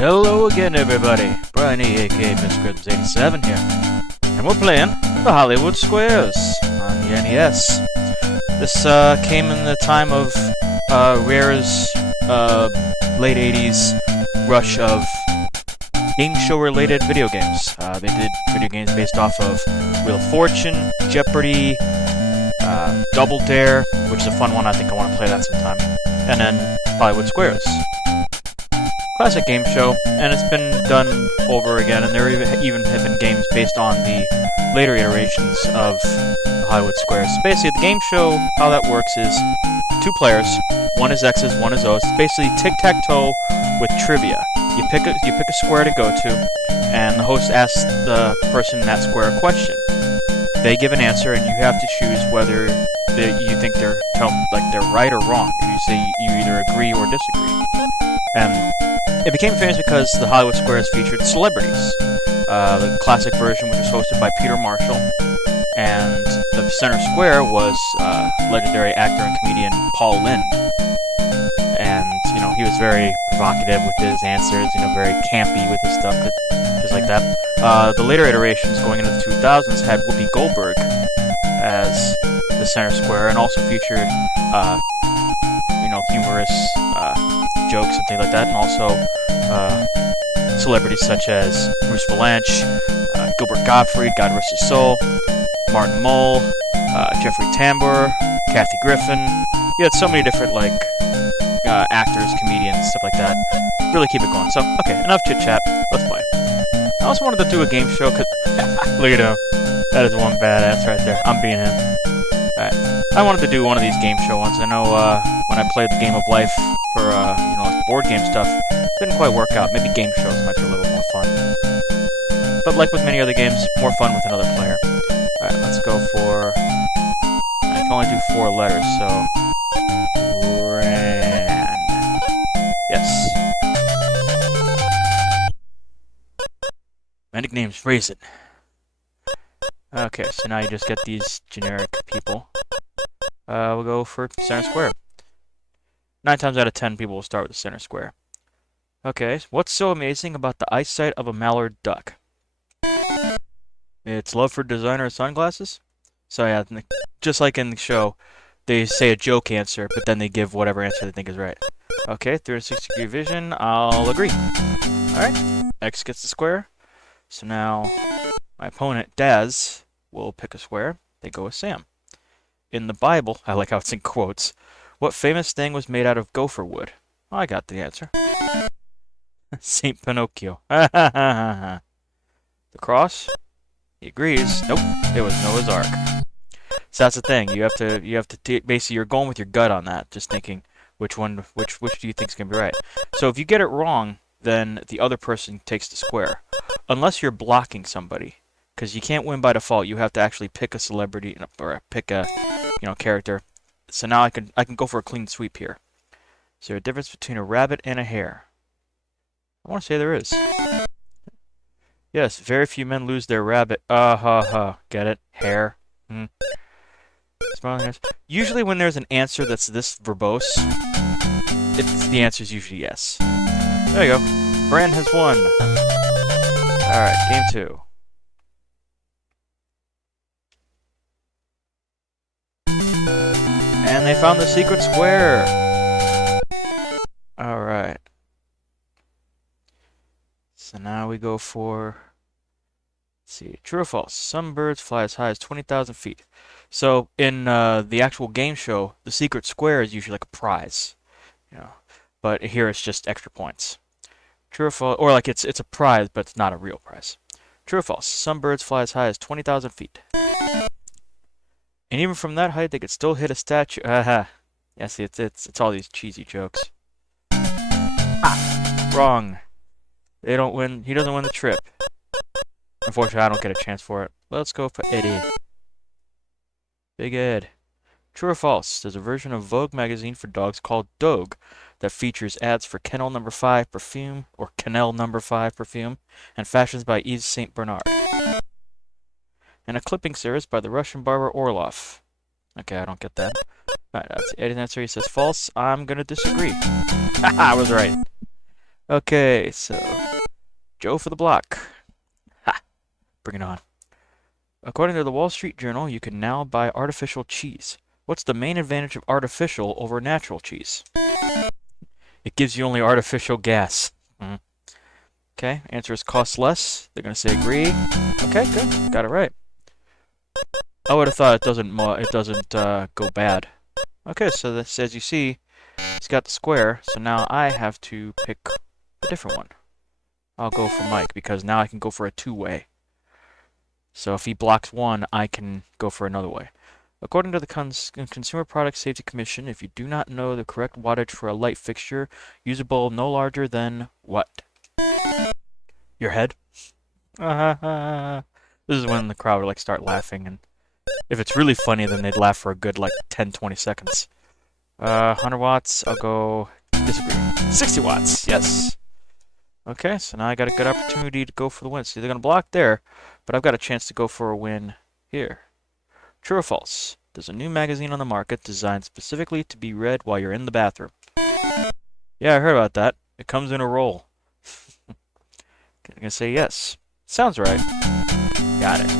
Hello again, everybody. Brian E, aka MrCribs87 here. And we're playing the Hollywood Squares on the NES. This came in the time of Rare's late 80s rush of game show-related video games. They did video games based off of Wheel of Fortune, Jeopardy, Double Dare, which is a fun one. I think I want to play that sometime. And then Hollywood Squares. Classic game show, and it's been done over again, and there even have been games based on the later iterations of the Hollywood Squares. Basically, the game show, how that works is two players, one is X's, one is O's. It's basically tic-tac-toe with trivia. You pick a square to go to, and the host asks the person in that square a question. They give an answer, and you have to choose whether you think they're right or wrong. And you say you either agree or disagree. And it became famous because the Hollywood Squares featured celebrities. The classic version, which was hosted by Peter Marshall, and the center square was legendary actor and comedian Paul Lynde. And he was very provocative with his answers, very campy with his stuff, just like that. The later iterations, going into the 2000s, had Whoopi Goldberg as the center square, and also featured humorous jokes and things like that, and also celebrities such as Bruce Valanche, Gilbert Gottfried, God rest his soul, Martin Mull, Jeffrey Tambor, Kathy Griffin. You had so many different actors, comedians, stuff like that. Really keep it going. So, okay, enough chit chat. Let's play. I also wanted to do a game show because look at him. That is one badass right there. I'm being him. Alright. I wanted to do one of these game show ones. I know when I played the Game of Life for board game stuff, didn't quite work out. Maybe game shows might be a little more fun. But like with many other games, more fun with another player. Alright, let's go for... I can only do 4 letters, so... Ran. Yes. My nickname's Raisin. Okay, so now you just get these generic people. We'll go for center square. 9 times out of 10, people will start with the center square. Okay, what's so amazing about the eyesight of a mallard duck? It's love for designer sunglasses? So yeah, just like in the show, they say a joke answer, but then they give whatever answer they think is right. Okay, 360-degree vision, I'll agree. Alright, X gets the square. So now, my opponent, Daz, will pick a square. They go with Sam. In the Bible, I like how it's in quotes, what famous thing was made out of gopher wood? I got the answer. Saint Pinocchio. The cross? He agrees. Nope, it was Noah's Ark. So that's the thing. You have to basically you're going with your gut on that, just thinking which do you think is gonna be right. So if you get it wrong, then the other person takes the square, unless you're blocking somebody, because you can't win by default. You have to actually pick a celebrity or pick a character. So now I can go for a clean sweep here. Is there a difference between a rabbit and a hare? I want to say there is. Yes, very few men lose their rabbit. Get it? Hare. Smiling hairs. Usually when there's an answer that's this verbose, the answer is usually yes. There you go. Brand has won. Alright, game 2. And they found the secret square. Alright. So now we go for... Let's see. True or false? Some birds fly as high as 20,000 feet. So in the actual game show, the secret square is usually like a prize. But here it's just extra points. True or false? Or it's a prize, but it's not a real prize. True or false? Some birds fly as high as 20,000 feet. And even from that height, they could still hit a statue. Yeah, see, it's all these cheesy jokes. Wrong. They don't win. He doesn't win the trip. Unfortunately, I don't get a chance for it. Let's go for Eddie. Big Ed. True or false? There's a version of Vogue magazine for dogs called Dogue that features ads for Kennel No. 5 perfume, or Canel No. 5 perfume, and fashions by Yves Saint Bernard. And a clipping series by the Russian barber Orlov. Okay, I don't get that. Alright, that's Eddie's answer. He says false. I'm gonna disagree. I was right. Okay, so Joe for the block. Ha! Bring it on. According to the Wall Street Journal, you can now buy artificial cheese. What's the main advantage of artificial over natural cheese? It gives you only artificial gas. Okay, answer is cost less. They're gonna say agree. Okay, good, got it right. I would have thought it doesn't go bad. Okay, so this, as you see, it's got the square. So now I have to pick a different one. I'll go for Mike because now I can go for a two-way. So if he blocks one, I can go for another way. According to the Consumer Product Safety Commission, if you do not know the correct wattage for a light fixture, use a bulb no larger than what? Your head? This is when the crowd would like start laughing, and if it's really funny, then they'd laugh for a good like 10-20 seconds. 100 watts, I'll go disagree. 60 watts, yes. Okay, so now I got a good opportunity to go for the win. See, they're going to block there, but I've got a chance to go for a win here. True or false? There's a new magazine on the market designed specifically to be read while you're in the bathroom. Yeah, I heard about that. It comes in a roll. I'm going to say yes. Sounds right. Got it.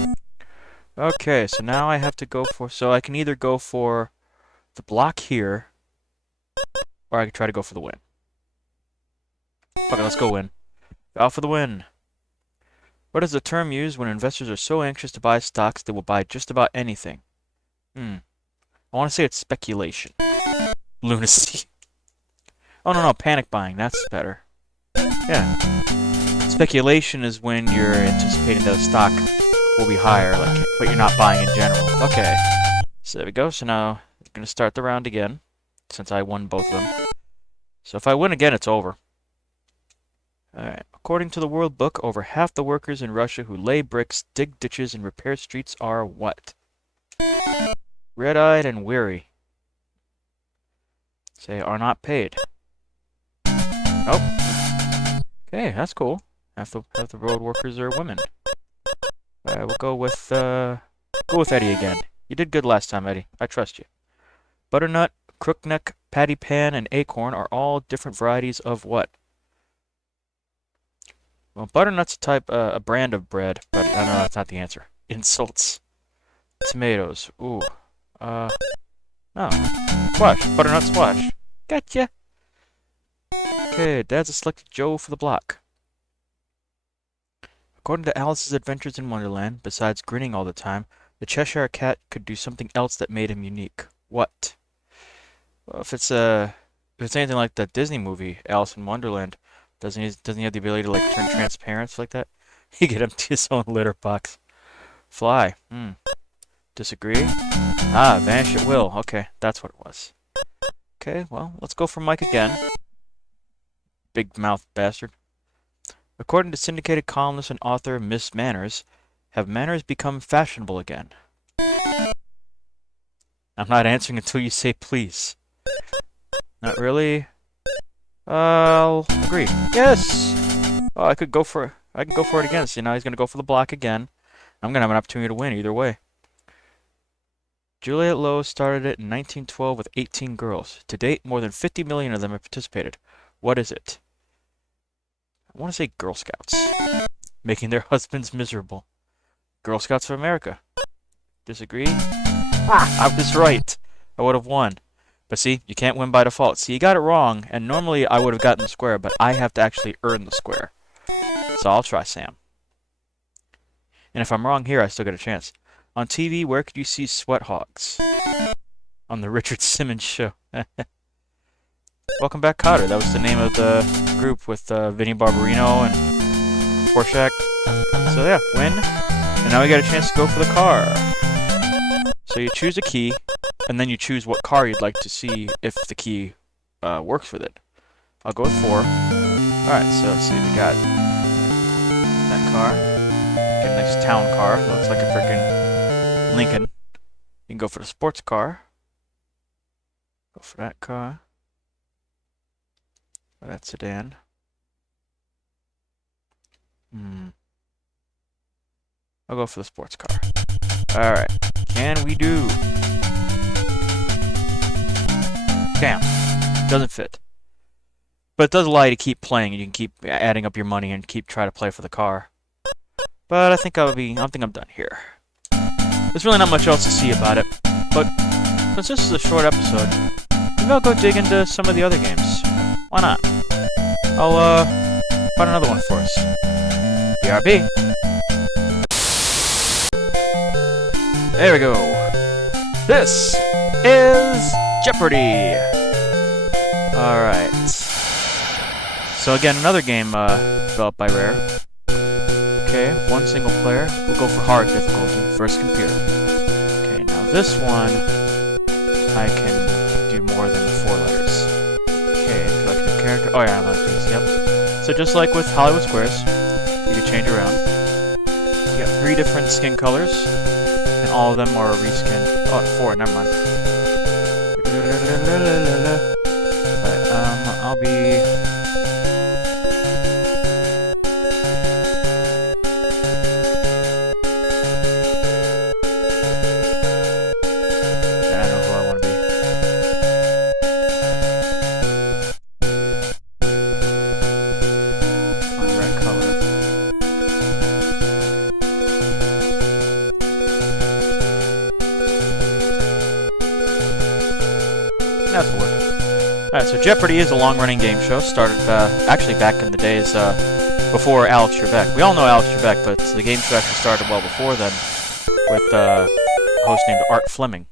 Okay, so now I have to go for... So I can either go for the block here, or I can try to go for the win. Okay, let's go win. Out for the win. What is the term used when investors are so anxious to buy stocks they will buy just about anything? I want to say it's speculation. Lunacy. Oh, no, panic buying. That's better. Yeah. Speculation is when you're anticipating that a stock will be higher, like, but you're not buying in general. Okay. So there we go. So now I'm going to start the round again, since I won both of them. So if I win again, it's over. Alright. According to the World Book, over half the workers in Russia who lay bricks, dig ditches, and repair streets are what? Red-eyed and weary. Say are not paid. Nope. Okay, that's cool. Half the road workers are women. Alright, we'll go with Eddie again. You did good last time, Eddie. I trust you. Butternut, crookneck, patty pan, and acorn are all different varieties of what? Well, butternut's a brand of bread, but I know that's not the answer. Insults. Tomatoes. Ooh. No. Squash. Butternut squash. Gotcha. Okay, Dad's selected Joe for the block. According to Alice's Adventures in Wonderland, besides grinning all the time, the Cheshire Cat could do something else that made him unique. What? Well, if it's anything like that Disney movie, Alice in Wonderland, doesn't he have the ability to like turn transparent like that? He could empty his own litter box. Fly. Disagree. Vanish at will. Okay, that's what it was. Okay, well, let's go for Mike again. Big mouth bastard. According to syndicated columnist and author Miss Manners, have manners become fashionable again? I'm not answering until you say please. Not really. I'll agree. Yes! Oh, I can go for it again. See, now he's going to go for the block again. I'm going to have an opportunity to win either way. Juliet Lowe started it in 1912 with 18 girls. To date, more than 50 million of them have participated. What is it? I want to say Girl Scouts. Making their husbands miserable. Girl Scouts of America. Disagree? I was right. I would have won. But see, you can't win by default. See, you got it wrong, and normally I would have gotten the square, but I have to actually earn the square. So I'll try Sam. And if I'm wrong here, I still get a chance. On TV, where could you see sweat hogs? On the Richard Simmons Show. Welcome back, Cotter. That was the name of the group with Vinnie Barbarino and Rorschach. So yeah, win. And now we got a chance to go for the car. So you choose a key, and then you choose what car you'd like to see if the key works with it. I'll go with 4. Alright, so let's see, we got that car. Get a nice town car. Looks like a freaking Lincoln. You can go for the sports car. Go for that car. That sedan. I'll go for the sports car. Alright. Can we do? Damn. Doesn't fit. But it does allow you to keep playing, and you can keep adding up your money and keep trying to play for the car. But I think I'm done here. There's really not much else to see about it, but since this is a short episode, maybe I'll go dig into some of the other games. Why not? I'll find another one for us. BRB. There we go. This is Jeopardy! Alright. So again, another game developed by Rare. Okay, one single player. We'll go for hard difficulty, first computer. Okay, now this one, I can do more than 4 letters. Okay, select a new character. Oh yeah, I like these, yep. So just like with Hollywood Squares, you can change around. You got 3 different skin colors, and all of them are reskin. Oh, 4, never mind. Alright, I'll be... That's work. Alright, so Jeopardy is a long-running game show, started actually back in the days before Alex Trebek. We all know Alex Trebek, but the game show actually started well before then with a host named Art Fleming.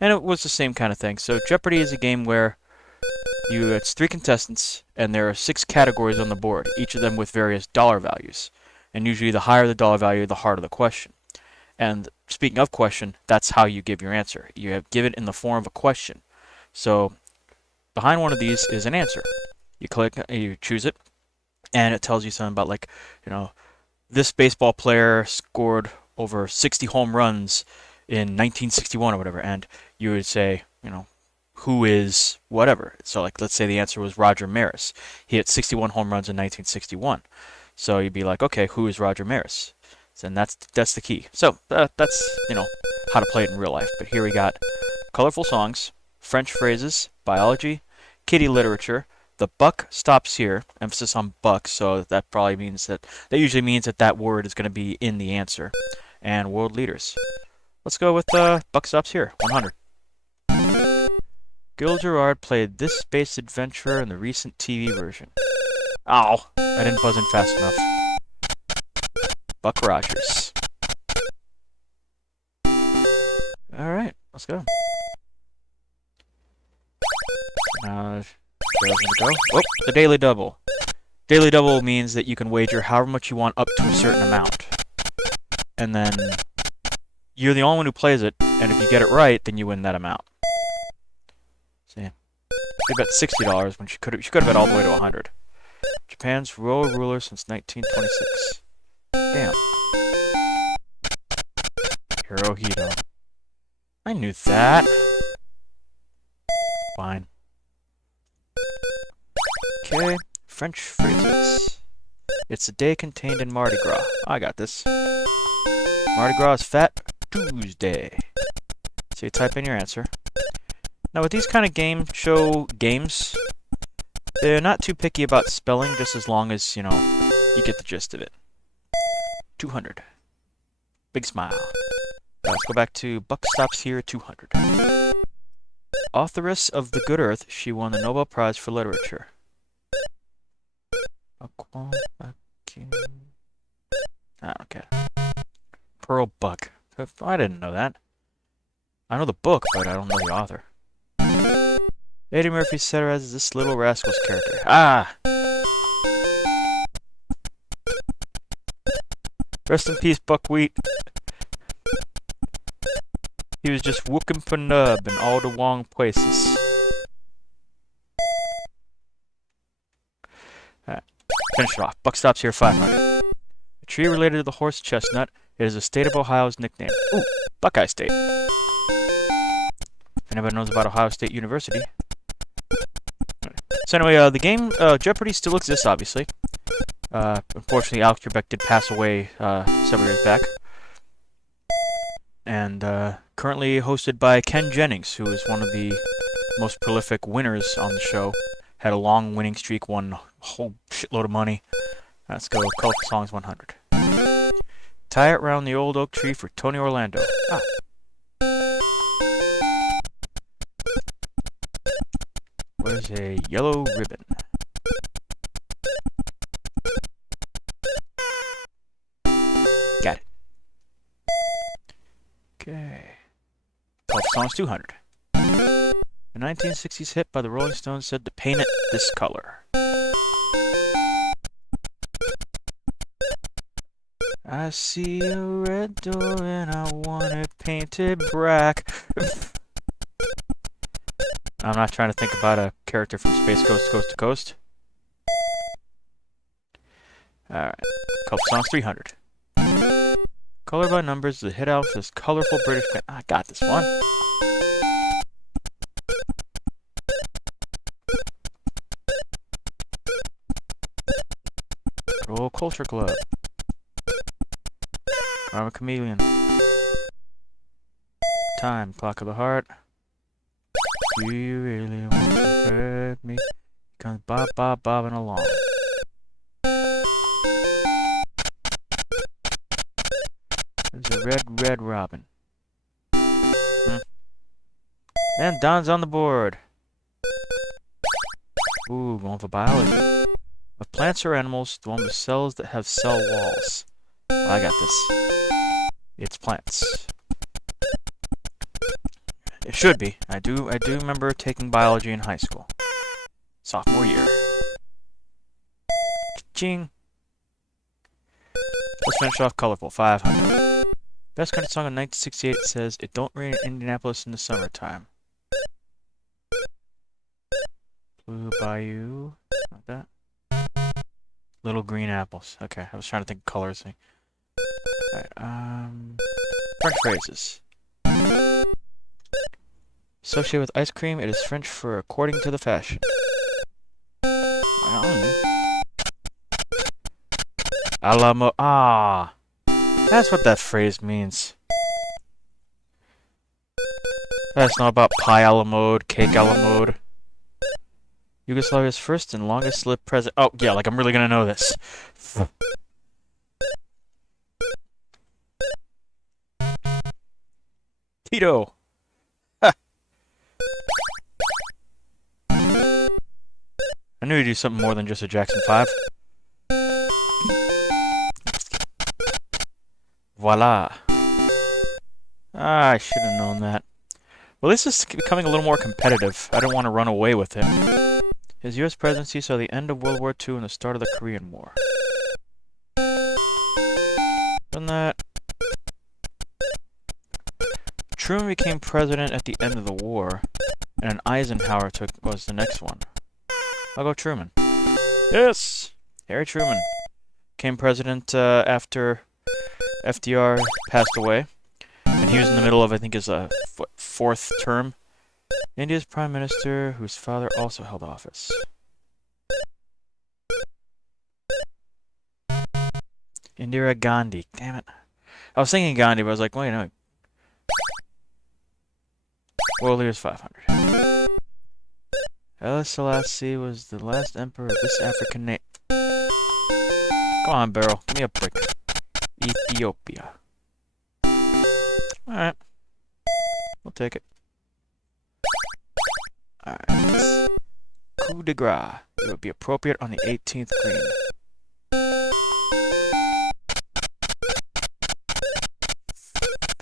And it was the same kind of thing. So Jeopardy is a game where it's 3 contestants, and there are 6 categories on the board, each of them with various dollar values. And usually the higher the dollar value, the harder the question. And speaking of question, that's how you give your answer. You give it in the form of a question. So behind one of these is an answer. You choose it, and it tells you something about, like, this baseball player scored over 60 home runs in 1961 or whatever, and you would say, who is whatever. So, like, let's say the answer was Roger Maris. He hit 61 home runs in 1961. So you'd be like, okay, who is Roger Maris? And that's the key. So that's how to play it in real life. But here we got colorful songs, French phrases, biology, kiddie literature. The buck stops here. Emphasis on buck, so that probably means that usually means that word is going to be in the answer. And world leaders. Let's go with buck stops here. 100. Gil Gerard played this space adventurer in the recent TV version. Ow! I didn't buzz in fast enough. Buck Rogers. Alright, let's go. Now, go. Oh, the Daily Double. Daily Double means that you can wager however much you want up to a certain amount. And then, you're the only one who plays it, and if you get it right, then you win that amount. See? She bet $60 when she could have bet all the way to 100. Japan's royal ruler since 1926. Damn. Hirohito. I knew that. Fine. Okay, French phrases. It's a day contained in Mardi Gras. I got this. Mardi Gras is Fat Tuesday. So you type in your answer. Now with these kind of game show games, they're not too picky about spelling, just as long as, you get the gist of it. 200. Big smile. Let's go back to Buck Stops Here, 200. Authoress of The Good Earth, she won the Nobel Prize for Literature. I don't care. Pearl Buck. I didn't know that. I know the book, but I don't know the author. Eddie Murphy satirizes this Little Rascals character. Ah! Rest in peace, Buckwheat. He was just wooking for nub in all the wrong places. Alright, finish it off. Buck stops here, 500. A tree related to the horse chestnut. It is the state of Ohio's nickname. Ooh, Buckeye State. If anybody knows about Ohio State University. So anyway, the game Jeopardy still exists, obviously. Unfortunately, Alex Trebek did pass away several years back. And currently hosted by Ken Jennings, who is one of the most prolific winners on the show. Had a long winning streak, won a whole shitload of money. Let's go. Colorful Songs 100. Tie it round the old oak tree for Tony Orlando. Ah. Where's a yellow ribbon? Got it. Okay. Colorful Songs 200. A 1960s hit by the Rolling Stones said to paint it this color. I see a red door and I want it painted black. I'm not trying to think about a character from Space Ghost Coast to Coast. Alright. Colorful Songs 300. Color by Numbers, the hit out for this colorful British band. I got this one. Roll Culture Club. I'm a Chameleon. Time, Clock of the Heart. Do you really want to hurt me? Comes bob, bob, bobbing along. There's a red robin. And Don's on the board. Ooh, going for biology. Of plants or animals, the one with cells that have cell walls. I got this. It's plants. It should be. I do remember taking biology in high school. Sophomore year. Ching. Let's finish off colorful. 500. Best country song in 1968 says, "It don't rain in Indianapolis in the summertime." Blue Bayou. Like that. Little green apples. Okay, I was trying to think of colors. Alright, French phrases. Associated with ice cream, it is French for according to the fashion. A la mode. Ah! That's what that phrase means. That's not about pie a la mode, cake a la mode. Yugoslavia's first and longest lived president. Oh, yeah, like I'm really gonna know this. Tito! Ha! I knew you'd do something more than just a Jackson 5. Voila. Ah, I should have known that. Well, this is becoming a little more competitive. I don't want to run away with him. His U.S. presidency saw the end of World War II and the start of the Korean War. Done that. Truman became president at the end of the war, and an Eisenhower was the next one. I'll go Truman. Yes! Harry Truman became president after FDR passed away, and he was in the middle of, I think, his fourth term. India's prime minister, whose father also held office. Indira Gandhi. Damn it. I was thinking Gandhi, but I was like, wait, no. World leaders 500. Haile Selassie was the last emperor of this African nation. Come on, Beryl. Give me a break. Ethiopia. Alright. We'll take it. Alright. Coup de grace. It would be appropriate on the 18th green.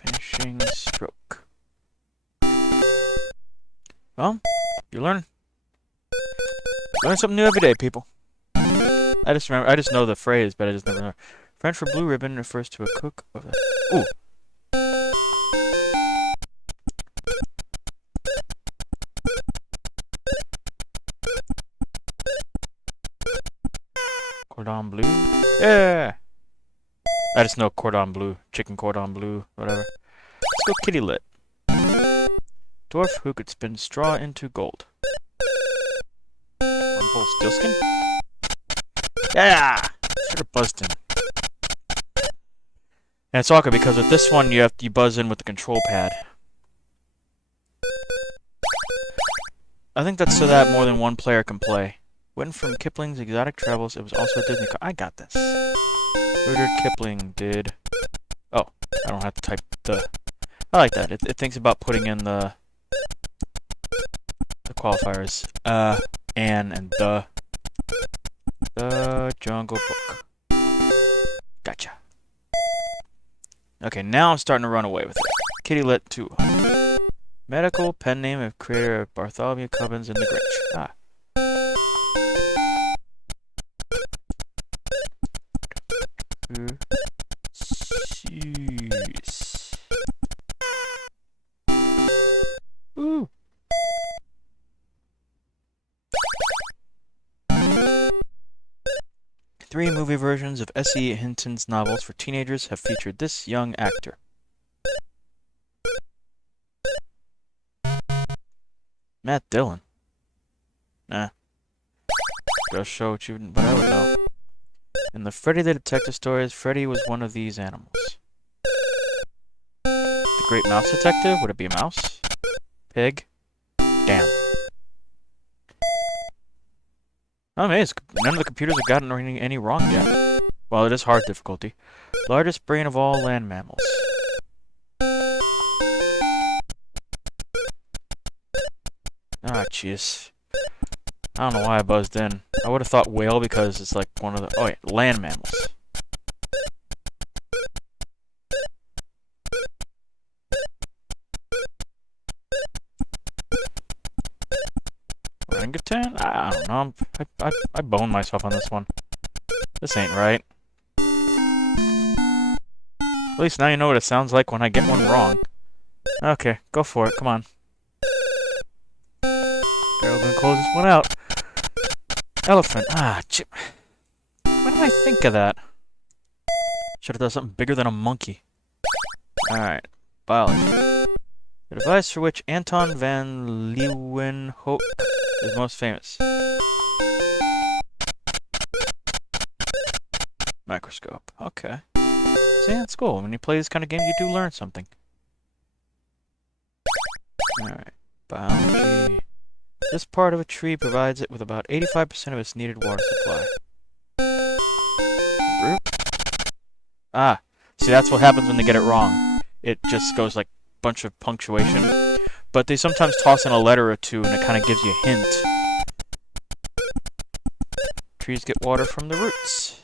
Finishing stroke. Well, you learn something new every day, people. I just know the phrase, but I just never know. French for blue ribbon refers to a cook of the... Ooh. Cordon bleu? Yeah! I just know cordon bleu. Chicken cordon bleu, whatever. Let's go kitty lit. Dwarf who could spin straw into gold. One bowl steelskin? Yeah! Should have buzzed in. And it's awkward because with this one you buzz in with the control pad. I think that's so that more than one player can play. Went from Kipling's Exotic Travels. It was also a Disney. I got this. Rudyard Kipling did. Oh, I don't have to type the. I like that. It thinks about putting in the qualifiers. And the Jungle Book. Gotcha. Okay, now I'm starting to run away with it. Kitty Lit 2. Medical pen name of creator of Bartholomew Cubbins and the Grinch. Ah. Jeez. Ooh. Three movie versions of S.E. Hinton's novels for teenagers have featured this young actor. Matt Dillon. Nah. Go show what you, but I would know. In the Freddy the Detective stories, Freddy was one of these animals. The Great Mouse Detective? Would it be a mouse? Pig? Damn. I'm amazed. None of the computers have gotten any wrong yet. Well, it is hard difficulty. Largest brain of all land mammals. Ah, jeez. I don't know why I buzzed in. I would have thought whale because it's like one of the... Oh, wait. Land mammals. Orangutan? I don't know. I boned myself on this one. This ain't right. At least now you know what it sounds like when I get one wrong. Okay, go for it. Come on. Barrel's gonna close this one out. Elephant. Ah, chip. Why did I think of that? Should have done something bigger than a monkey. Alright. Biology. The device for which Anton van Leeuwenhoek is most famous. Microscope. Okay. See, that's cool. When you play this kind of game, you do learn something. Alright. Biology. This part of a tree provides it with about 85% of its needed water supply. Root? Ah. See, that's what happens when they get it wrong. It just goes like a bunch of punctuation. But they sometimes toss in a letter or two, and it kind of gives you a hint. Trees get water from the roots.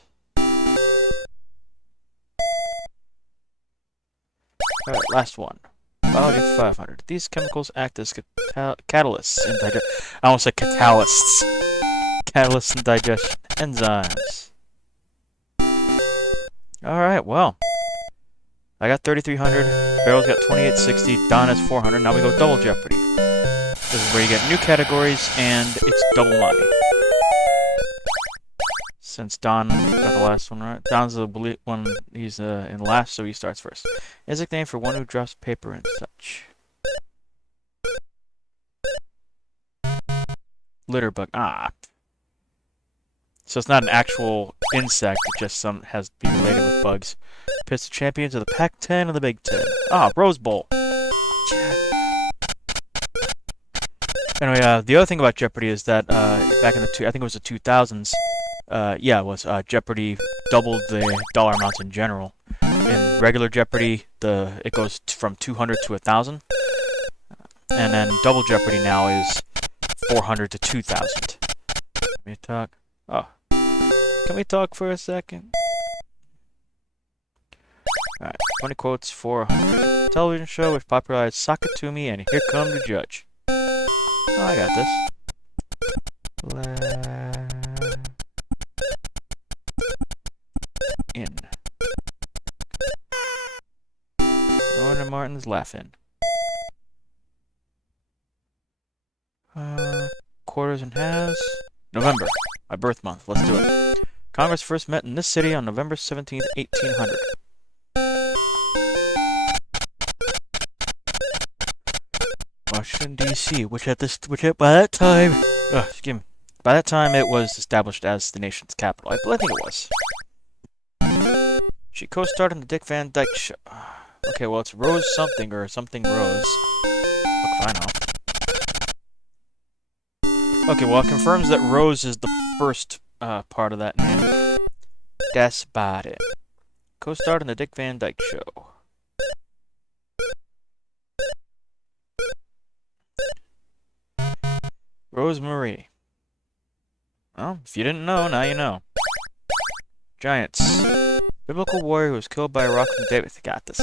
Alright, last one. Biology 500. These chemicals act as catalysts in digestion. I almost said catalysts. Catalysts in digestion. Enzymes. Alright, well. I got 3,300. Barrel's got 2,860. Don has 400. Now we go double Jeopardy. This is where you get new categories, and it's double money. Since Don got the last one right. Don's the one, he's in last, so he starts first. Is a name for one who drops paper and such. Litterbug. Ah. So it's not an actual insect, it just has to be related with bugs. Pits the champions of the Pac-10 and the Big Ten. Ah, Rose Bowl. Anyway, the other thing about Jeopardy is that back in the I think it was the 2000s. Yeah, it was Jeopardy doubled the dollar amounts in general. In regular Jeopardy, it goes from 200 to 1,000, and then double Jeopardy now is 400 to 2,000. Can we talk? Oh, can we talk for a second? All right, 20 quotes, 400. Television show which popularized Sakatumi and Here Come the Judge. Oh, I got this. In. Owen and Martin's laughing. Quarters and halves. November. My birth month. Let's do it. Congress first met in this city on November 17th, 1800. Washington, D.C., which by that time... excuse me. By that time, it was established as the nation's capital. I think it was. She co-starred in the Dick Van Dyke Show. Okay, well, it's Rose something or something Rose. Look fine off. Okay, well, it confirms that Rose is the first part of that name. That's about it. Co-starred in the Dick Van Dyke Show. Rose Marie. Well, if you didn't know, now you know. Giants. Biblical warrior who was killed by a rock from David. Got this.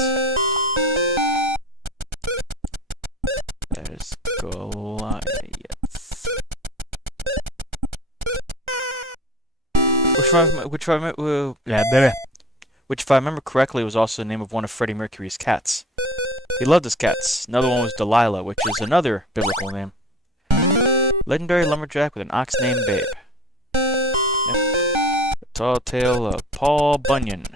There's Goliath. Which if I remember correctly was also the name of one of Freddie Mercury's cats. He loved his cats. Another one was Delilah, which is another biblical name. Legendary lumberjack with an ox named Babe. Yep. The Tall Tale of Paul Bunyan.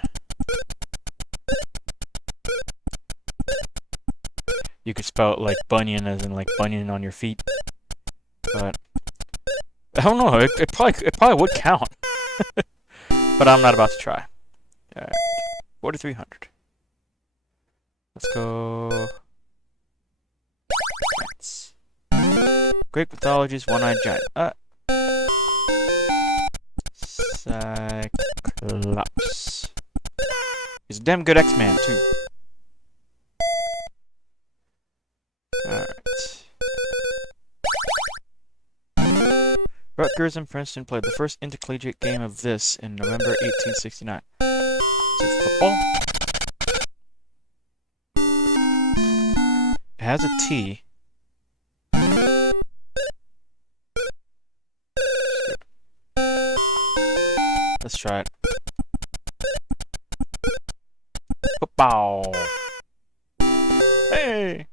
You could spell it like Bunyan as in like bunion on your feet. But I don't know, it probably would count. But I'm not about to try. Alright. 4,300. Let's go. Giants. Greek mythology's one-eyed giant. Cyclops. He's a damn good X-Man, too. Alright. Rutgers and Princeton played the first intercollegiate game of this in November 1869. Is it football? It has a T. Let's try it. Football. Hey!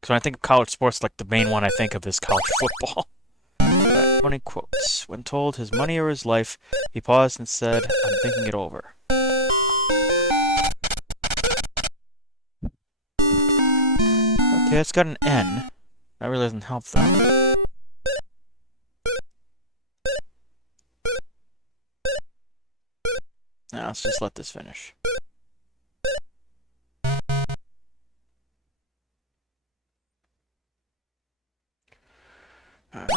Because when I think of college sports, like the main one I think of is college football. Funny quotes. When told his money or his life, he paused and said, "I'm thinking it over." Okay, it's got an N. That really doesn't help though. Now let's just let this finish. Alright.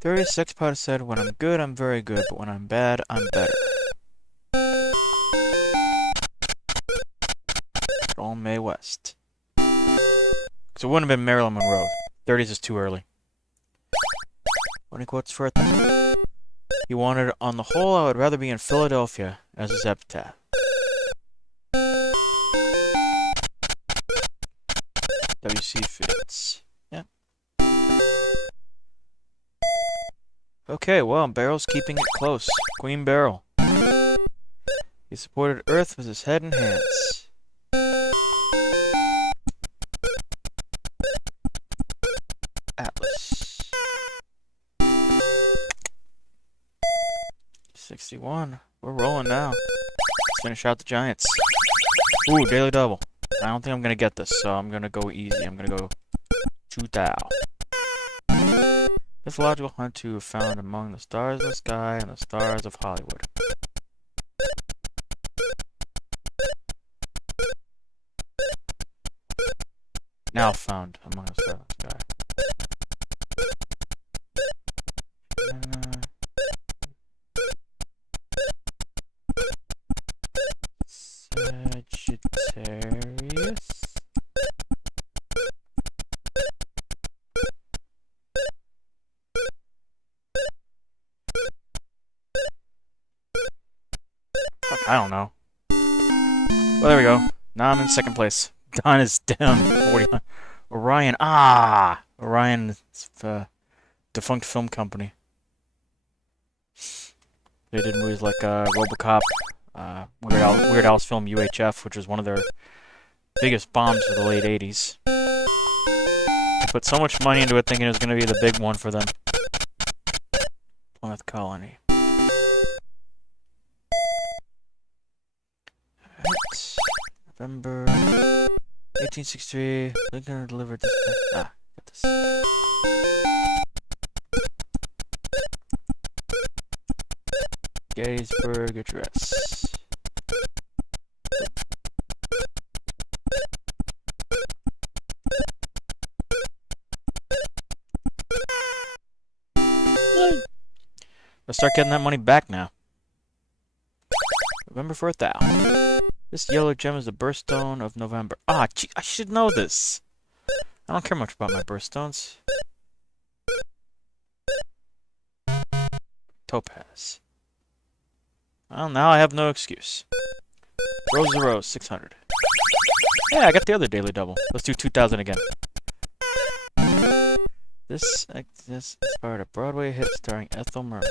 36 part said, "When I'm good, I'm very good, but when I'm bad, I'm better." All Mae West. So it wouldn't have been Marilyn Monroe. 30s is too early. Funny quotes for it then. He wanted, "On the whole, I would rather be in Philadelphia," as his epitaph. W.C. Fields. Yeah. Okay, well, Barrel's keeping it close. Queen Barrel. He supported Earth with his head and hands. Atlas. 61. We're rolling now. Let's finish out the Giants. Ooh, daily double. I don't think I'm gonna get this, so I'm gonna go easy. I'm gonna go 2,000. Mythological hunt who found among the stars of the sky and the stars of Hollywood. Now found among the stars of the sky. Sagittarius. Fuck, I don't know. Well, there we go. Now I'm in second place. Don is down 49. Orion. Ah! Orion is a defunct film company. They did movies like RoboCop, Weird Al's film UHF, which was one of their biggest bombs of the late 80s. They put so much money into it thinking it was going to be the big one for them. Plymouth Colony. Alright. November 1863. Lincoln delivered this. Got this. Gettysburg Address. Let's start getting that money back now. November for 1,000. This yellow gem is the birthstone of November. Ah, gee, I should know this. I don't care much about my birthstones. Topaz. Well, now I have no excuse. Rose the Rose, 600. Yeah, I got the other daily double. Let's do 2,000 again. This inspired a Broadway hit starring Ethel Merman.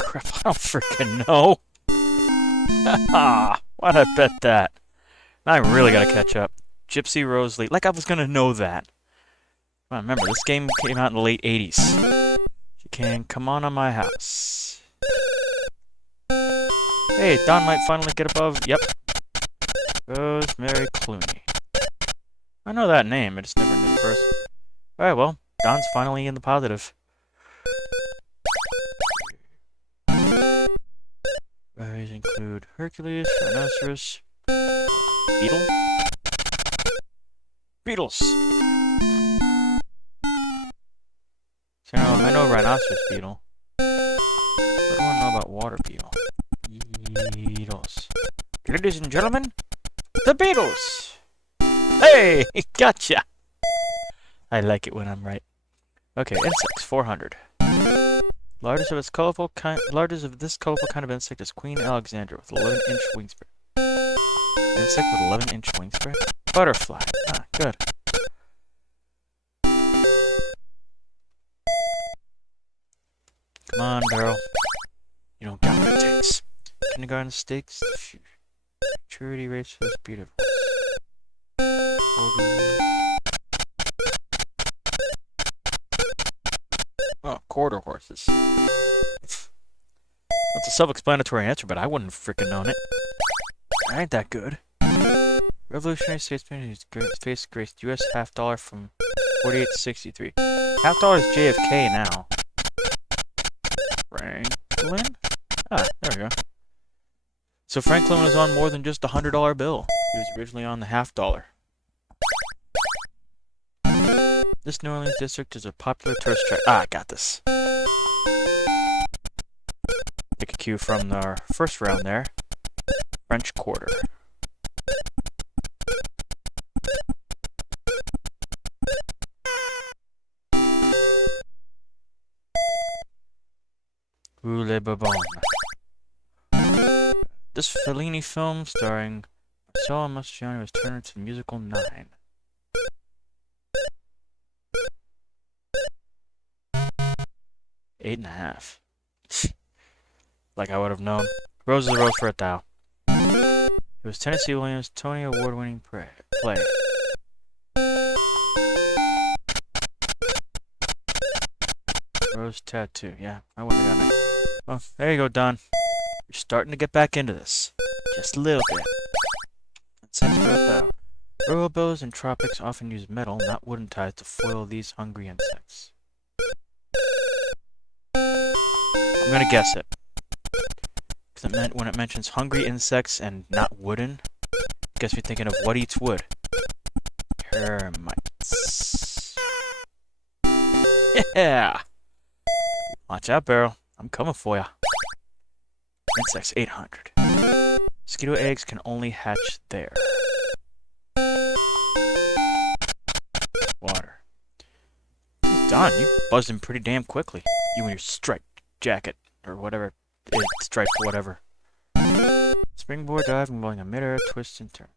Crap, I don't freaking know. Why'd I bet that? Now I really gotta catch up. Gypsy Rose Lee. Like I was gonna know that. Well, remember, this game came out in the late 80s. You can come on my house. Hey, Don might finally get above. Yep. Rosemary Clooney. I know that name, I just never knew the person. Alright, well, Don's finally in the positive. These include Hercules, Rhinoceros, Beetle? Beetles! So, I know Rhinoceros Beetle. But I don't know about Water Beetle. Beetles. Ladies and gentlemen, the Beatles! Hey! Gotcha! I like it when I'm right. Okay, insects, 400. Largest of this colorful kind of insect is Queen Alexandra with 11-inch wingspread. Insect with 11-inch wingspread? Butterfly. Ah, good. Come on, girl. You don't got what it takes. Kindergarten stakes. Maturity rates for this beautiful. Oh, quarter horses. That's a self-explanatory answer, but I wouldn't have frickin' known it. I ain't that good. Revolutionary statesman whose face graced U.S. half-dollar from 48 to 63. Half-dollar is JFK now. Franklin? Ah, there we go. So Franklin was on more than just a $100 bill. He was originally on the half-dollar. This New Orleans district is a popular tourist track. Ah, I got this. Take a cue from our first round there. French Quarter. Ooh, le Bourbon. This Fellini film starring Marcello Mastroianni was turned into the musical 9. Eight and a half. Like I would have known. Rose is a Rose for $1,000. It was Tennessee Williams' Tony Award-winning play. Rose Tattoo. Yeah, I wouldn't have gotten it. Well, there you go, Don. You're starting to get back into this. Just a little bit. That's it for $1,000. Rural bows and tropics often use metal, not wooden ties, to foil these hungry insects. I'm gonna guess it. Because when it mentions hungry insects and not wooden, it gets me thinking of what eats wood. Termites. Yeah! Watch out, Barrel. I'm coming for ya. Insects, 800. Mosquito eggs can only hatch there. Water. Don, you buzzed in pretty damn quickly. You and your striped jacket, or whatever. Striped whatever. Springboard dive involving a mid-air twist and turn.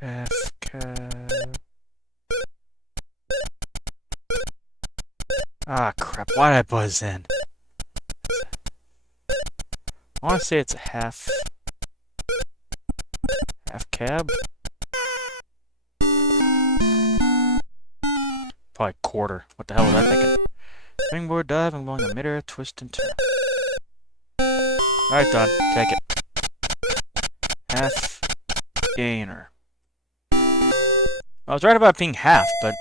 Half cab. Ah, crap. Why did I buzz in? I want to say it's a half cab. Probably quarter. What the hell was I thinking? Springboard dive involving a mid-air twist and turn. Alright, Don, take it. Half gainer. I was right about being half, but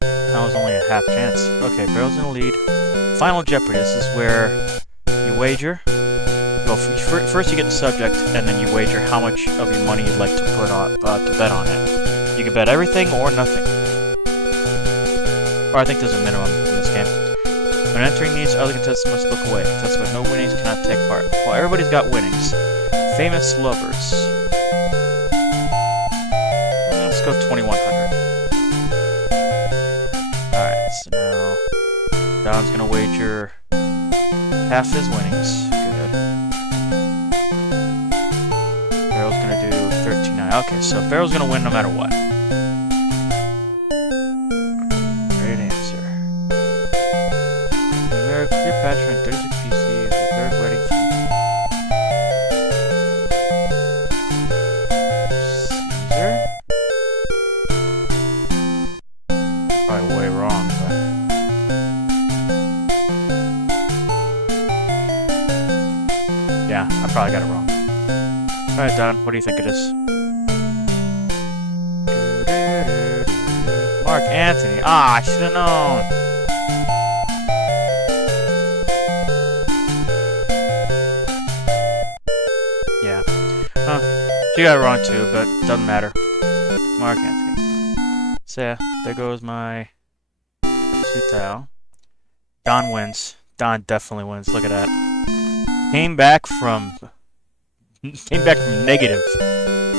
that was only a half chance. Okay, Barrel's in the lead. Final Jeopardy. This is where you wager. Well, first you get the subject, and then you wager how much of your money you'd like to put on to bet on it. You can bet everything or nothing. Or I think there's a minimum in this game. When entering these, other contestants must look away. Contestants with no winnings cannot take part. Well, everybody's got winnings. Famous lovers. Let's go 2100. Alright, so now Don's gonna wager half his winnings. Good. Barrel's gonna do 13.9. Okay, so Barrel's gonna win no matter what. Great answer. Cleopatra and 36 BC is the third wedding feast. Caesar? Probably way wrong, but... yeah, I probably got it wrong. Alright, Don, what do you think it is? Mark Antony. Ah, I should have known. She got it wrong too, but doesn't matter. Mark Antony. So yeah, there goes my 2,000. Don wins. Don definitely wins. Look at that. Came back from negative.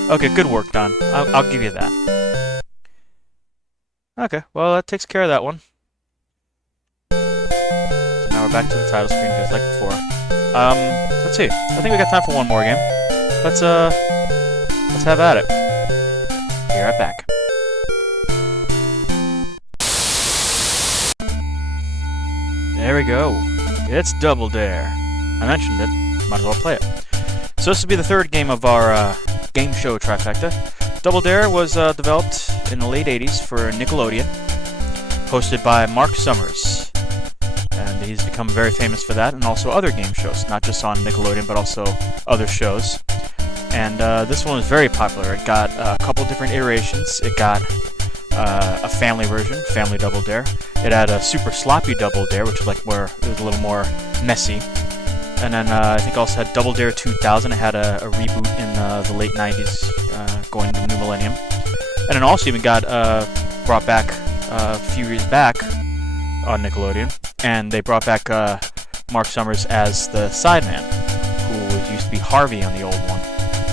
Okay, good work, Don. I'll give you that. Okay, well that takes care of that one. So now we're back to the title screen just like before. Let's see. I think we got time for one more game. Let's have at it. Be right back. There we go. It's Double Dare. I mentioned it. Might as well play it. So this will be the third game of our game show trifecta. Double Dare was developed in the late 80s for Nickelodeon, hosted by Mark Summers. And he's become very famous for that, and also other game shows, not just on Nickelodeon, but also other shows. And this one was very popular. It got a couple different iterations. It got a family version, Family Double Dare. It had a Super Sloppy Double Dare, which was like where it was a little more messy. And then I think also had Double Dare 2000. It had a reboot in the late 90s, going into the new millennium. And then also even got brought back a few years back on Nickelodeon. And they brought back Mark Summers as the Sideman, who used to be Harvey on the old one.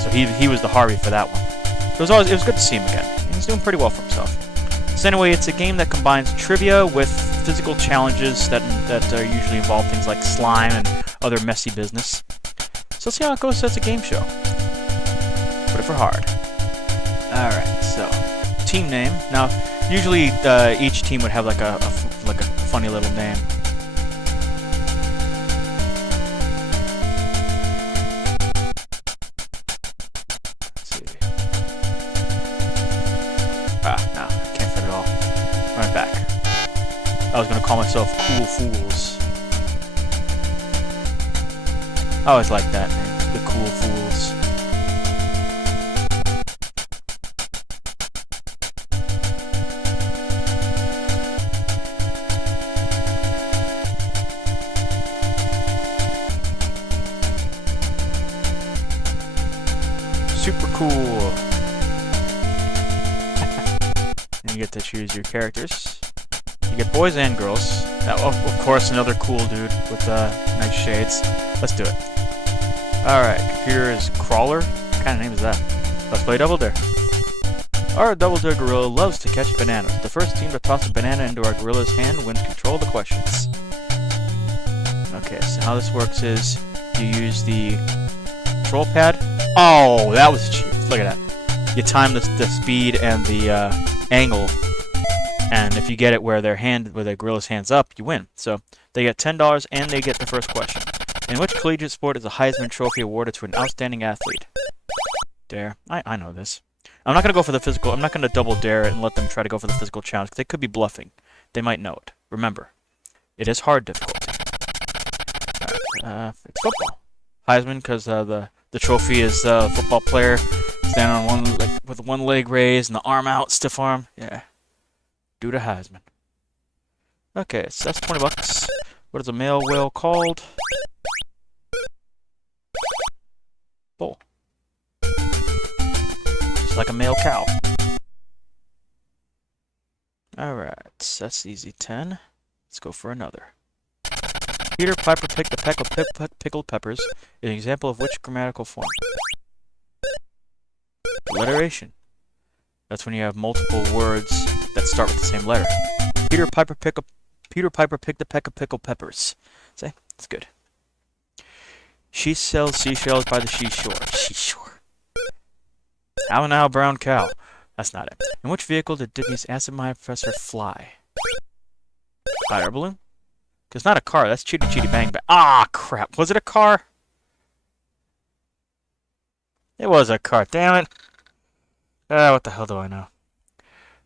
So he was the Harvey for that one. So it was good to see him again. And he's doing pretty well for himself. So anyway, it's a game that combines trivia with physical challenges that usually involve things like slime and other messy business. So let's see how it goes as a game show. Put it for hard. Alright, so team name. Now, usually each team would have like a funny little name. I was gonna call myself Cool Fools. I always liked that name, the Cool Fools. Super cool. And you get to choose your characters. You get boys and girls. Now, of course, another cool dude with nice shades. Let's do it. Alright, computer is Crawler. What kind of name is that? Let's play Double Dare. Our Double Dare gorilla loves to catch bananas. The first team to toss a banana into our gorilla's hand wins control of the questions. Okay, so how this works is you use the control pad. Oh, that was cheap. Look at that. You time the speed and the angle. And if you get it where their gorilla's hand's up, you win. So they get $10 and they get the first question. In which collegiate sport is a Heisman Trophy awarded to an outstanding athlete? Dare. I know this. I'm not going to go for the physical. I'm not going to double dare it and let them try to go for the physical challenge, because they could be bluffing. They might know it. Remember, it is hard difficulty. It's football. Heisman because the trophy is football player standing on one with one leg raised and the arm out, stiff arm. Yeah, do the Heisman. Okay, so that's 20 bucks. What is a male whale called? Bull. Just like a male cow. Alright, that's easy 10. Let's go for another. Peter Piper picked the pickled peppers, an example of which grammatical form? Alliteration. That's when you have multiple words that start with the same letter. Peter Piper picked the peck of pickled peppers. See? It's good. She sells seashells by the seashore. Seashore. How now, brown cow. That's not it. In which vehicle did Disney's Acid Mine Professor fly? Hot air balloon? Because not a car. That's Chitty Chitty Bang Bang. Ah, crap. Was it a car? It was a car. Damn it. Ah, what the hell do I know?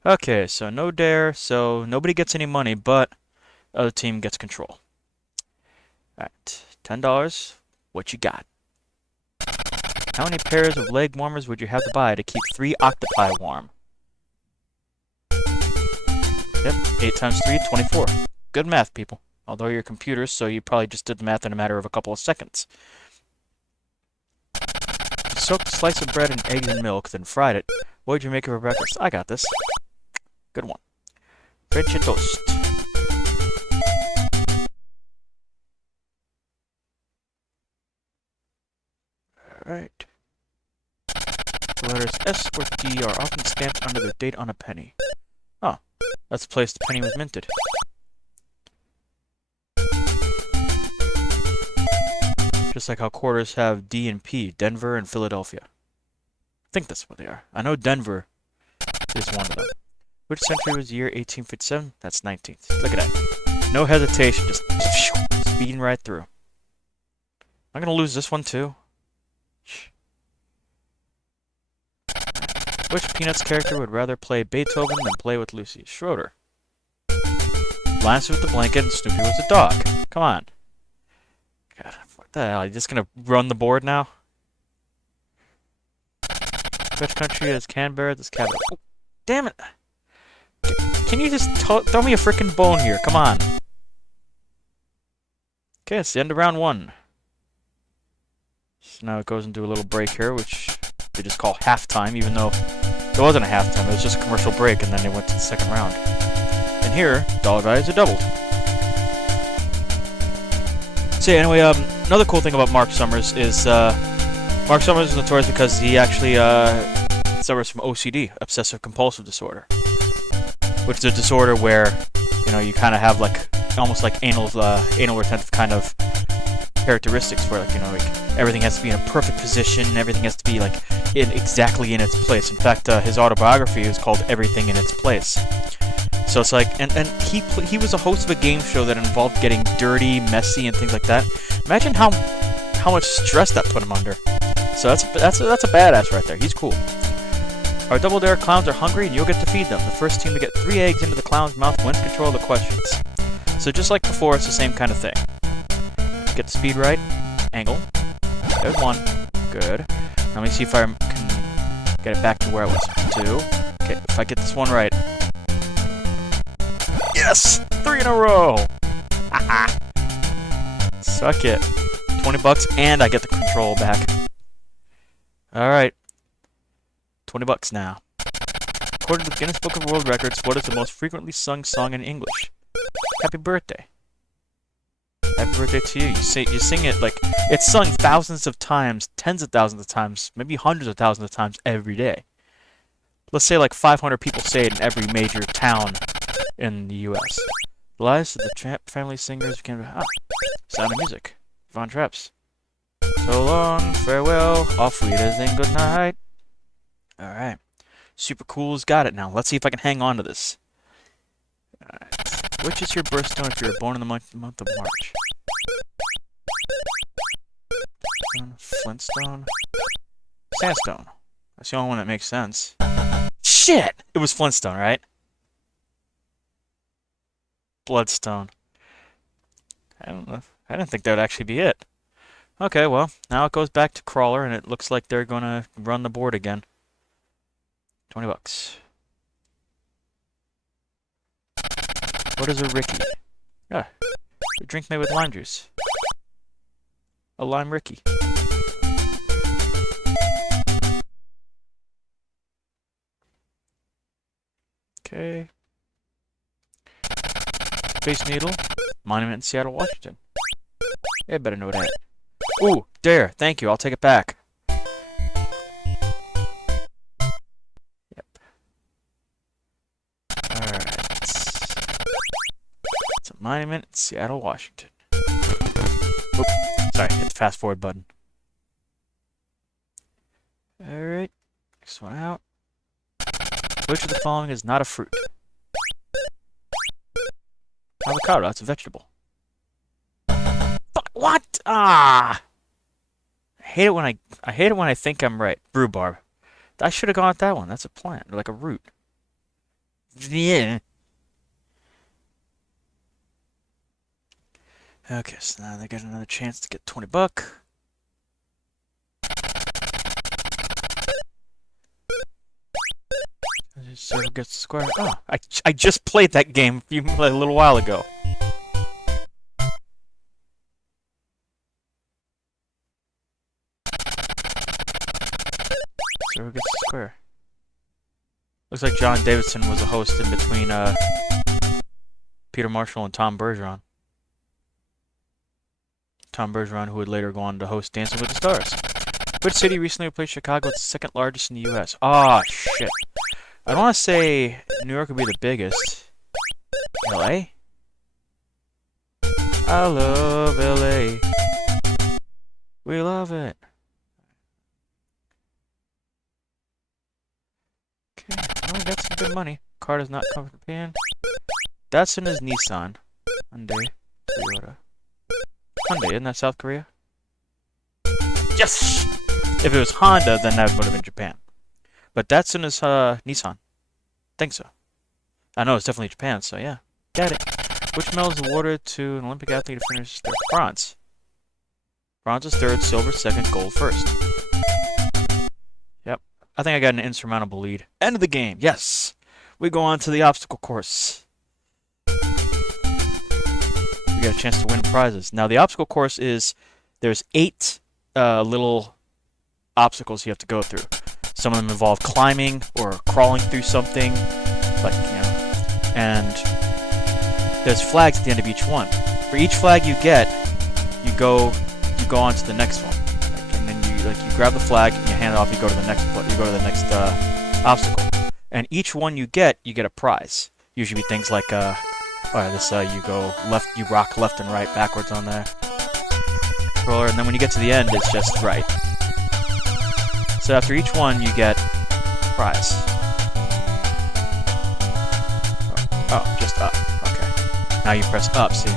Okay, so no dare. So nobody gets any money, but other team gets control. Alright. $10. What you got? How many pairs of leg warmers would you have to buy to keep 3 octopi warm? Yep, 8 times 3, 24. Good math, people. Although you're computers, so you probably just did the math in a matter of a couple of seconds. You soaked a slice of bread in eggs and milk, then fried it. What would you make for breakfast? I got this. Good one. French toast. Alright. The letters S or D are often stamped under the date on a penny. Oh, that's the place the penny was minted. Just like how quarters have D and P, Denver and Philadelphia. I think that's what they are. I know Denver is one of them. Which century was the year 1857? That's 19th. Look at that. No hesitation, just speeding right through. I'm gonna lose this one too. Which Peanuts character would rather play Beethoven than play with Lucy? Schroeder. Lancer with the blanket and Snoopy was the dog. Come on. God, what the hell? Are you just gonna run the board now? Which country is Canberra? This capital. Oh, damn it! Can you just throw me a frickin' bone here? Come on. Okay, it's the end of round 1. So now it goes into a little break here, which they just call halftime, even though there wasn't a halftime. It was just a commercial break, and then they went to the second round. And here, dollar values are doubled. So yeah, anyway, another cool thing about Mark Summers is Mark Summers is notorious because he actually suffers from OCD, obsessive compulsive disorder, which is a disorder where you kind of have like almost like anal retentive kind of characteristics where like everything has to be in a perfect position, everything has to be like exactly in its place. In fact, his autobiography is called Everything in Its Place. So it's like, and he was a host of a game show that involved getting dirty, messy, and things like that. Imagine how much stress that put him under. So that's a badass right there. He's cool. Our Double Dare clowns are hungry, and you'll get to feed them. The first team to get 3 eggs into the clown's mouth wins control of the questions. So just like before, it's the same kind of thing. Get the speed right. Angle. There's 1. Good. Let me see if I can get it back to where I was. 2. Okay, if I get this one right. Yes! 3 in a row! Haha! Suck it. 20 bucks, and I get the control back. Alright. 20 bucks now. According to the Guinness Book of World Records, what is the most frequently sung song in English? Happy birthday. Happy birthday to you. You sing it like it's sung thousands of times, tens of thousands of times, maybe hundreds of thousands of times every day. Let's say like 500 people say it in every major town in the U.S. The lives of the Tramp family singers became Sound of Music. Von Traps. So long, farewell, auf Wiedersehen, good night. Alright. Super Cool's got it now. Let's see if I can hang on to this. Alright. Which is your birthstone if you were born in the month of March? Flintstone? Sandstone. That's the only one that makes sense. Shit! It was Flintstone, right? Bloodstone. I don't know. I didn't think that would actually be it. Okay, well, now it goes back to crawler, and it looks like they're gonna run the board again. $20. What is a Ricky? Ah, a drink made with lime juice. A lime Ricky. Okay. Space Needle. Monument in Seattle, Washington. Yeah, better know that. Ooh, dare. Thank you. I'll take it back. Yep. Alright. It's a monument in Seattle, Washington. Oop. Sorry, hit the fast forward button. Alright. Next one out. Which of the following is not a fruit? Avocado, that's a vegetable. Fuck, what? Ah! I hate it when I think I'm right. Rhubarb. I should have gone with that one. That's a plant, like a root. Yeah. Okay, so now they get another chance to get $20. Server gets the square. Oh, I just played that game a little while ago. Server gets the square. Looks like John Davidson was a host in between Peter Marshall and Tom Bergeron. Tom Bergeron, who would later go on to host Dancing with the Stars. Which city recently replaced Chicago as the second largest in the U.S.? Ah, shit. I don't want to say New York would be the biggest. LA? I love LA. We love it. Okay, well, we got some good money. Car does not come from Japan. Datsun is Nissan. Hyundai. Toyota. Hyundai, isn't that South Korea? Yes! If it was Honda, then that would have been Japan. But Datsun is Nissan. Think so. I know it's definitely Japan, so yeah. Got it. Which medal is awarded to an Olympic athlete who finishes third? Bronze. Bronze is third, silver second, gold first. Yep. I think I got an insurmountable lead. End of the game. Yes. We go on to the obstacle course. We got a chance to win prizes. Now the obstacle course is there's 8 little obstacles you have to go through. Some of them involve climbing or crawling through something, like, you know, and there's flags at the end of each one. For each flag you get, you go on to the next one, and then you grab the flag and you hand it off. You go to the next obstacle, and each one you get a prize. Usually things like you go left, you rock left and right backwards on the roller, and then when you get to the end, it's just right. So after each one, you get a prize. Oh, just up. Okay. Now you press up, see?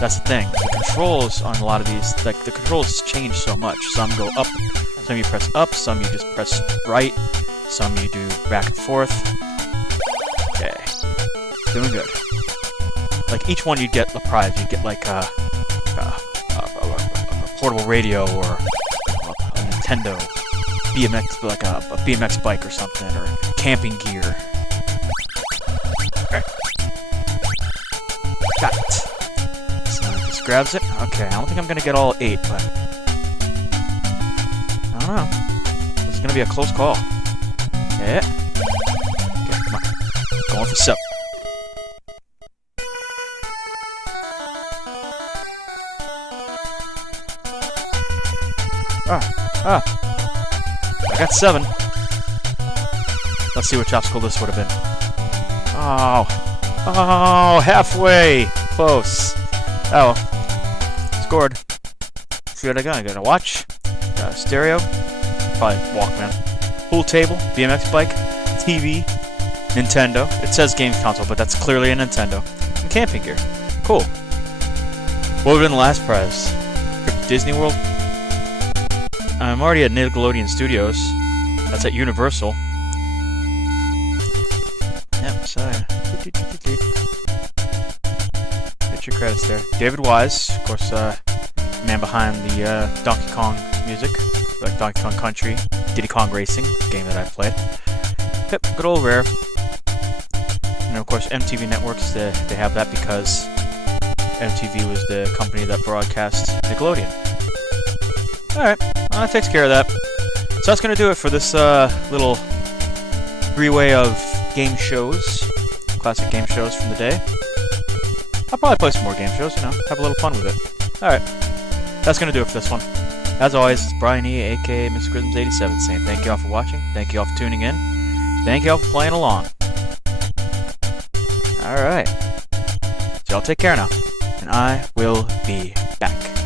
That's the thing. The controls on a lot of these, like, the controls change so much. Some go up, some you press up, some you just press right, some you do back and forth. Okay. Doing good. Like, each one you get a prize. You get, like, a portable radio or a Nintendo. BMX, like a BMX bike or something, or camping gear. Okay. Got it. So it just grabs it. Okay, I don't think I'm gonna get all 8, but I don't know. This is gonna be a close call. Yeah. Okay, come on. Going for 7. I got 7. Let's see which obstacle this would have been. Oh, halfway. Close. Oh, scored. See what I got? I got a watch, got a stereo, probably Walkman, pool table, BMX bike, TV, Nintendo. It says games console, but that's clearly a Nintendo. And camping gear. Cool. What would have been the last prize? Trip to Disney World? I'm already at Nickelodeon Studios. That's at Universal. Yep, so get your credits there. David Wise, of course, man behind the Donkey Kong music, like Donkey Kong Country, Diddy Kong Racing, game that I've played. Yep, good old Rare. And of course, MTV Networks, they have that because MTV was the company that broadcast Nickelodeon. Alright, well, that takes care of that. So that's going to do it for this little three-way of game shows, classic game shows from the day. I'll probably play some more game shows, have a little fun with it. Alright, that's going to do it for this one. As always, it's Brian E, aka Mr. Grisms87, saying thank you all for watching, thank you all for tuning in, thank you all for playing along. Alright, so y'all take care now, and I will be back.